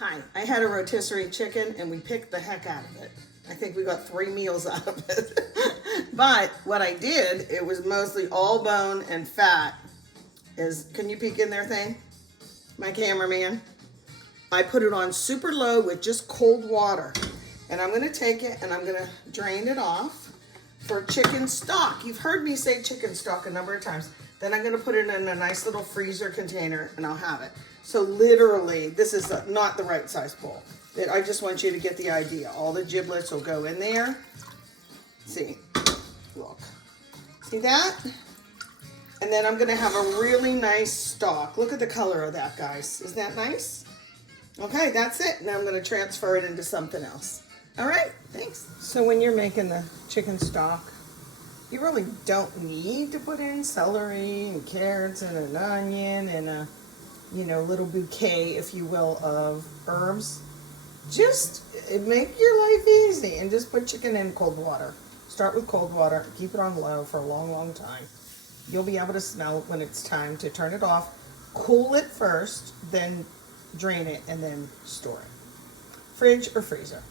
Hi, I had a rotisserie chicken and we picked the heck out of it. I think we got 3 meals out of it. But what I did, it was mostly all bone and fat. Can you peek in there, thing? My cameraman. I put it on super low with just cold water. And I'm gonna take it and I'm gonna drain it off for chicken stock. You've heard me say chicken stock a number of times. Then I'm gonna put it in a nice little freezer container and I'll have it. So literally, this is not the right size bowl. I just want you to get the idea. All the giblets will go in there. See, look. See that? And then I'm gonna have a really nice stock. Look at the color of that, guys. Isn't that nice? Okay, that's it. Now I'm gonna transfer it into something else. All right, thanks. So when you're making the chicken stock, you really don't need to put in celery and carrots and an onion and a, little bouquet, if you will, of herbs. Just make your life easy and just put chicken in cold water. Start with cold water, keep it on low for a long, long time. You'll be able to smell it when it's time to turn it off. Cool it first, then drain it, and then store it. Fridge or freezer.